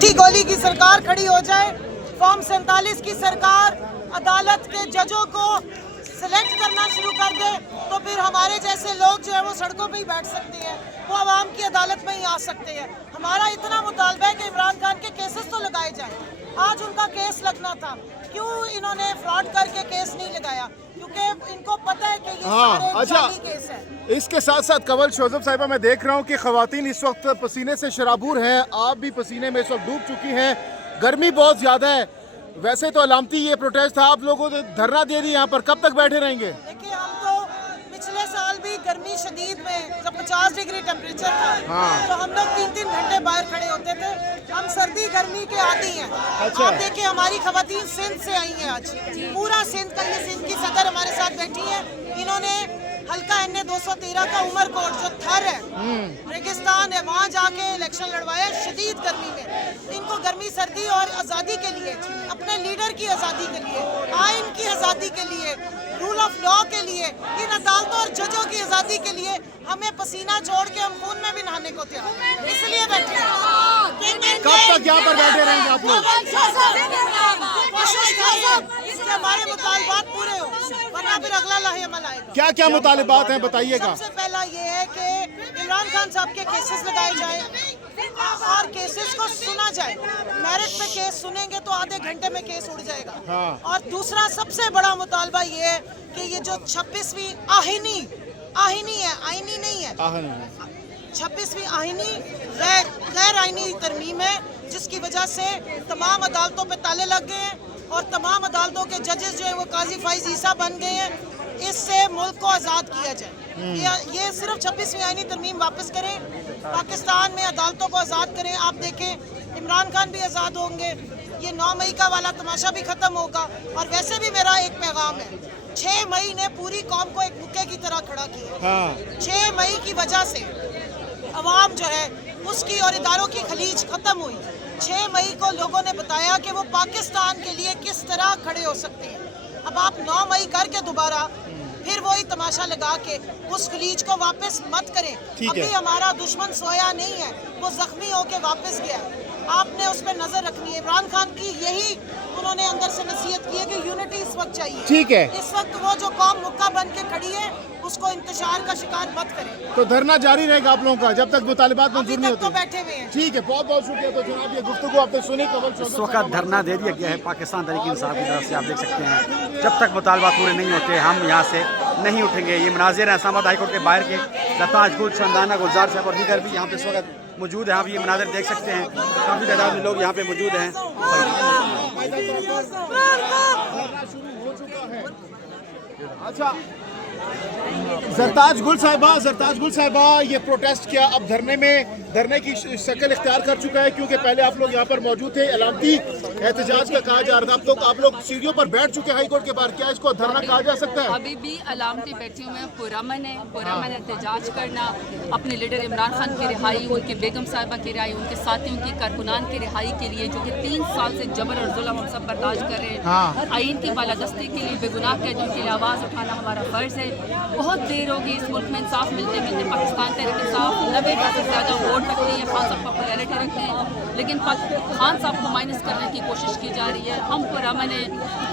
गोली की सरकार खड़ी हो जाए, फॉर्म 47 की सरकार अदालत के जजों को सिलेक्ट करना शुरू कर दे, तो फिर हमारे जैसे लोग जो है वो सड़कों पे ही बैठ सकते हैं, वो आवाम की अदालत में ही आ सकते हैं। हमारा इतना मुतालबा है कि इमरान खान के केसेस तो लगाए जाएं। आज उनका केस लगना था, क्यों इन्होंने फ्रॉड करके केस नहीं लगाया? क्योंकि इनको पता है कि ये सारे जाली केस है। इसके साथ साथ कंवल शोजब साहिबा, मैं देख रहा हूँ कि खवातीन इस वक्त पसीने से शराबूर हैं, आप भी पसीने में इस वक्त डूब चुकी हैं, गर्मी बहुत ज़्यादा है। वैसे तो अलामती ये प्रोटेस्ट था, आप लोगों ने धरना दे दी यहाँ पर, कब तक बैठे रहेंगे? देखिए, हम तो पिछले साल भी गर्मी शदीद में जब 50 डिग्री टेम्परेचर था, तो हम लोग 3-3 घंटे बाहर खड़े होते थे। हम सर्दी गर्मी के आदी हैं। अच्छा। आप देखिए, हमारी खवातीन सिंध से आई हैं आज, पूरा सिंध का, ये सिंध की सदर हमारे साथ बैठी है। इन्होंने हल्का NA 213 का उमरकोट जो थर है, रेगिस्तान है, वहाँ जाके इलेक्शन लड़वाया शदीद गर्मी में। इनको गर्मी सर्दी और आज़ादी के लिए, अपने लीडर की आज़ादी के लिए, आइन की आज़ादी के लिए, रूल ऑफ लॉ के लिए, इन अदालतों और जजों की आज़ादी के लिए हमें पसीना छोड़ के हम खून में भी नहाने को तैयार हैं। इसलिए बैठे हैं। कब तक यहाँ पर बैठे रहेंगे आप लोग? कोशिश करें कि हमारे मुतालबात पूरे हो, वरना फिर अगला लाहेअमल आएगा। क्या क्या मुतालिबात हैं, बताइएगा। सबसे पहला ये है कि इमरान खान साहब के केसेस लगाए जाए और केसेस को सुना जाए। मेरिट पे केस सुनेंगे तो आधे घंटे में केस उड़ जाएगा। और दूसरा सबसे बड़ा मुतालबा ये है कि ये जो 26वीं आहिनी है, आईनी नहीं है, 26वीं आईनी गैर आईनी तरमीम है, जिसकी वजह से तमाम अदालतों पे ताले लग गए हैं और तमाम अदालतों के जजेस जो है वो काजी फाइज ईसा बन गए हैं। इससे मुल्क को आज़ाद किया जाए। ये सिर्फ 26वीं आईनी तरमीम वापस करें, पाकिस्तान में अदालतों को आज़ाद करें। आप देखें, इमरान खान भी आज़ाद होंगे, ये 9 मई का वाला तमाशा भी ख़त्म होगा। और वैसे भी मेरा एक पैगाम है, 6 मई ने पूरी कौम को एक मुक्के की तरह खड़ा किया। 6 मई की वजह से अवाम जो है उसकी और इदारों की खलीज ख़त्म हुई। 6 मई को लोगों ने बताया कि वो पाकिस्तान के लिए किस तरह खड़े हो सकते हैं। अब आप 9 मई करके दोबारा फिर वही तमाशा लगा के उस खलीज को वापस मत करें। अभी हमारा दुश्मन सोया नहीं है, वो जख्मी होके वापस गया। आपने उस पर नजर रखनी है। इमरान खान की यही उन्होंने अंदर से नसीहत की है कि यूनिटी इस वक्त चाहिए। ठीक है, इस वक्त वो जो कौम मुक्का बन के खड़ी है उसको इंतशार का शिकार मत करें। तो धरना जारी रहेगा आप लोगों का जब तक मुतालिबात मंजूर नहीं होते? तो बैठे हुए हैं। ठीक है, बहुत बहुत शुक्रिया। तो जनाब, ये गुफ्तगू आपने सुनी। इस वक्त धरना दे दिया गया है पाकिस्तान तहरीक इंसाफ की तरफ से, आप देख सकते हैं। जब तक मुतालबात पूरे नहीं होते हम यहाँ से नहीं उठेंगे। ये मनाजिर हैं इस्लामाबाद हाई कोर्ट के बाहर के। सरताज गुल, शंदाना, गुलजार साहब और दीगर भी यहाँ पे इस वक्त मौजूद हैं। आप ये मनाजिर देख सकते हैं, काफ़ी तादाद में लोग यहाँ पे मौजूद हैं। अच्छा, जरताज गुल साहिबा, ये प्रोटेस्ट क्या अब धरने की शक्ल इख्तियार कर चुका है? क्योंकि पहले आप लोग यहाँ पर मौजूद थे, अलामती एहतजाज का कहा जा रहा था। आप लोग सीढ़ियों पर बैठ चुके हाई कोर्ट के बाहर, क्या इसको धरना कहा जा सकता है? अभी भी अलामती बैठी हुए हैं। पुरअमन एहतजाज करना, अपने लीडर इमरान खान की रिहाई, उनके बेगम साहिबा की रिहाई, उनके साथियों की कारकुनान की रिहाई के लिए, जो कि 3 साल से जबर और जुल्म हम सब बर्दाश्त कर रहे हैं। आइन की बालादस्ती के लिए, बेगुनाह कैदियों के लिए आवाज़ उठाना हमारा फ़र्ज़ है। बहुत देर होगी इस मुल्क में इंसाफ मिलते मिलते। पाकिस्तान तहरीक इंसाफ 90% से ज़्यादा वोट रखती है, खान साहब पॉपुलैरिटी रखते हैं, लेकिन खान साहब को माइनस करने की कोशिश की जा रही है। हम पुरअमन हैं,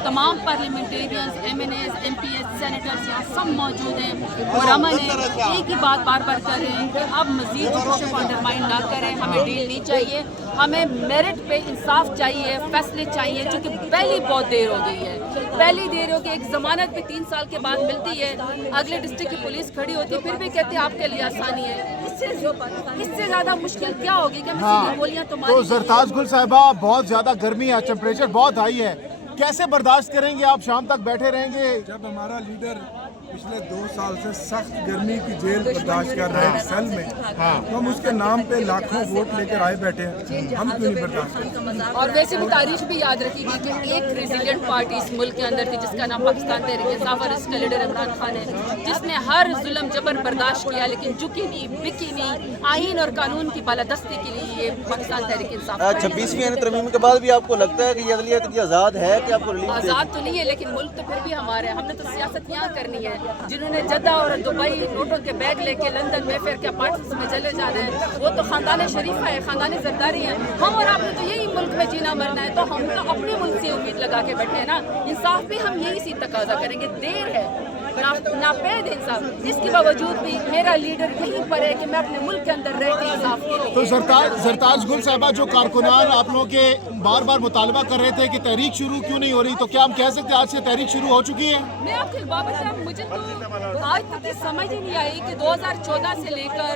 तमाम पार्लियामेंटेरियंस, MNAs, MPs, सेनेटर्स यहाँ सब मौजूद हैं। पुरअमन है, एक ही बात बार बार कर रहे हैं कि अब मज़ीद कोशिशों को अंडरमाइन ना करें। हमें डील नहीं चाहिए, हमें मेरिट पे इंसाफ चाहिए, फैसले चाहिए, क्योंकि पहली बहुत देर हो गई है। पहली देर हो गई, एक ज़मानत भी 3 साल के बाद मिलती है, अगले डिस्ट्रिक्ट की पुलिस खड़ी होती है, फिर भी कहते हैं आपके लिए आसानी है। इससे ज़्यादा मुश्किल क्या होगी कि गोलियां तो जरताज गुल साहिबा, बहुत ज़्यादा गर्मी है, टेम्परेचर बहुत हाई है, कैसे बर्दाश्त करेंगे आप? शाम तक बैठे रहेंगे? जब हमारा लीडर पिछले 2 साल से सख्त गर्मी की जेल बर्दाश्त कर रहे हैं सेल में, तो हम उसके नाम पे लाखों वोट लेकर आए बैठे हैं, हम क्यों नहीं बर्दाश्त करें? और वैसे भी तारीख भी याद रखिएगी कि एक रेजिलिएंट पार्टी इस मुल्क के अंदर थी जिसका नाम पाकिस्तान तहरीक इंसाफ और इसका लीडर इमरान खान है, जिसने हर जुल्म जबर बर्दाश्त किया, लेकिन झुकी नहीं, बिकी नहीं। आइन और कानून की बालादस्ती के लिए ये पाकिस्तान तहरीक इंसाफ। 26वीं आईनी तरमीम के बाद भी आपको लगता है कि ये अदलिया इतनी आज़ाद है कि आपको रिलीफ? आज़ाद तो नहीं है, लेकिन मुल्क तो फिर भी हमारे, हमने तो सियासत यहाँ करनी है। जिन्होंने जद्दा और दुबई नोटों के बैग लेके लंदन में फिर के अपार्टमेंट्स में चले जा रहे हैं, वो तो खानदान शरीफा है, खानदान जरदारी है। हम और आपने तो यही में जीना मरना है, तो हम तो अपने मुल्क से उम्मीद लगा के बैठे हैं ना। इंसाफ भी हम यही सी तकाजा करेंगे, देर है नापेद इंसाफ, इसके बावजूद भी मेरा लीडर यहीं पर है कि मैं अपने मुल्क के अंदर रह के इंसाफ के लिए। तो सरताज गुल साहिबा, जो कारकुनान आप लोगों के बार बार मुतालबा कर रहे थे कि तहरीक शुरू क्यों नहीं हो रही, तो क्या हम कह सकते हैं आज से तहरीक शुरू हो चुकी है? मैं आपको एक बात बताऊं, मुझे तो आज तक ये समझ ही नहीं आई कि 2014 से लेकर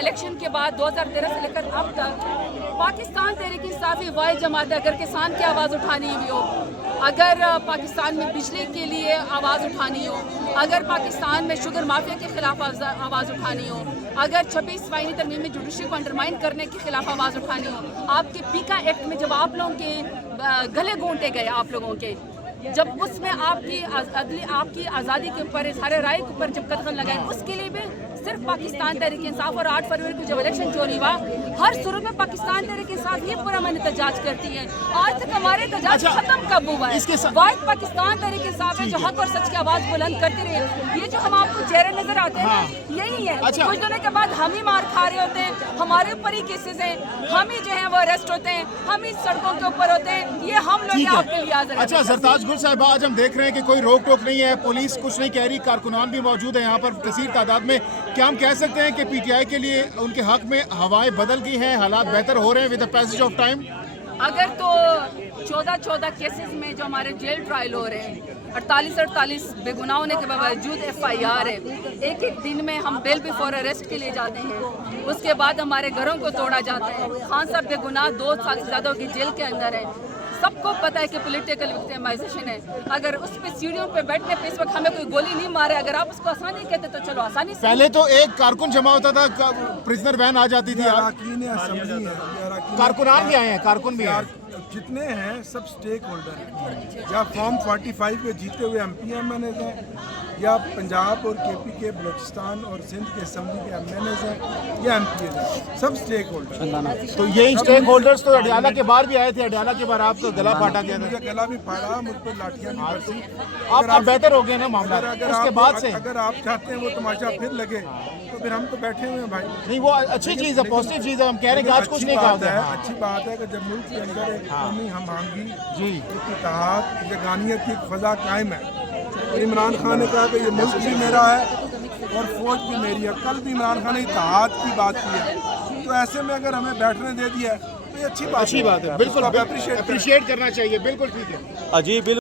इलेक्शन के बाद 2013 से लेकर अब तक पाकिस्तान तहरीक इंसाफ वाहिद जमात है। अगर किसान की आवाज़ उठानी भी हो, अगर पाकिस्तान में बिजली के लिए आवाज़ उठानी हो, अगर पाकिस्तान में शुगर माफिया के खिलाफ आवाज़ उठानी हो, अगर 26 आईनी तरमीम में जुडिशरी को अंडरमाइन करने के खिलाफ आवाज़ उठानी हो, आपके पीका एक्ट में जब आप लोगों के गले घोंटे गए, आप लोगों के जब उसमें आपकी आज़ादी के ऊपर, सारे राय के ऊपर जब कदम लगाए, उसके लिए भी सिर्फ पाकिस्तान तहरीक इंसाफ और 8 फरवरी को जब इलेक्शन चोरी हुआ, हर सूरत में पाकिस्तान तहरीक इंसाफ ये पूरा मैंने एहतजाज करती है। आज तक हमारे एहतजाज खत्म कब हुआ है? वाहिद पाकिस्तान तहरीक इंसाफ है जो हक और सच की आवाज़ बुलंद करती रही। ये जो हम आपको चेहरे नजर आते हैं यही है। कुछ दिनों के बाद हम ही मार खा रहे होते हैं, हमारे ऊपर ही केसेस हैं, हम ही जो है वो अरेस्ट होते हैं, हम ही सड़कों के ऊपर होते हैं। ये हम लोग आपके लिहाज। अच्छा सरताज गुल साहिबा, आज हम देख रहे हैं कि कोई रोक टोक नहीं है, पुलिस कुछ नहीं कह रही, कारकुनान भी मौजूद है यहाँ पर कसीर तादाद में। क्या हम कह सकते हैं कि पीटीआई के लिए उनके हक में हवाएं बदल गई हैं, हालात बेहतर हो रहे हैं with the passage of time? अगर तो 14 केसेस में जो हमारे जेल ट्रायल हो रहे हैं, 48 बेगुनाह होने के बावजूद FIR है, एक दिन में हम बेल बिफोर अरेस्ट के लिए जाते हैं, उसके बाद हमारे घरों को तोड़ा जाता है। खान साहब बेगुनाह 2 साल से ज़्यादा की जेल के अंदर है। सबको पता है कि पॉलिटिकल विक्टिमाइजेशन है। अगर उस पे सीढ़ियों पे बैठने पे इस वक्त हमें कोई गोली नहीं मारे, अगर आप उसको आसानी कहते तो चलो आसानी से। पहले तो एक कारकुन जमा होता था, प्रिजनर वैन आ जाती थी। कारकुनान भी आए हैं, कारकुन भी आए, जितने हैं सब स्टेक होल्डर हैं, या फॉर्म 45 के जीते हुए MPMNs हैं, या पंजाब और KP के बलूचिस्तान और सिंध के असम्बली के MNs हैं, या MPs हैं, सब स्टेक होल्डर। तो यही स्टेक होल्डर्स तो अडियाला के बाहर भी आए थे, अडियाला के बाहर आपका गला फाटा गया था। मुझे गला भी फाड़ा, मुझ पर लाठियाँ भी बरसी। आप बेहतर हो गए ना मामला उसके बाद से? अगर आप चाहते हैं वो तमाशा फिर लगे तो फिर हम तो बैठे हुए हैं भाई। नहीं, वो अच्छी चीज़ है, पॉजिटिव चीज़ है, हम कह रहे हैं कि आज कुछ नहीं कहा होता है। अच्छी बात है कि जब मुल्क के अंदर एक कौमी हमआहंगी जी, इत्तेहाद, यगानियत की फजा कायम है, और इमरान खान ने कहा कि ये मुल्क भी मेरा है और फौज भी मेरी है। कल भी इमरान खान ने इत्तेहाद की बात की है, तो ऐसे में अगर हमें बैठने दे दिया है तो ये अच्छी बात है। बिल्कुल अप्रिशिएट करना चाहिए। बिल्कुल ठीक है। जी बिल्कुल।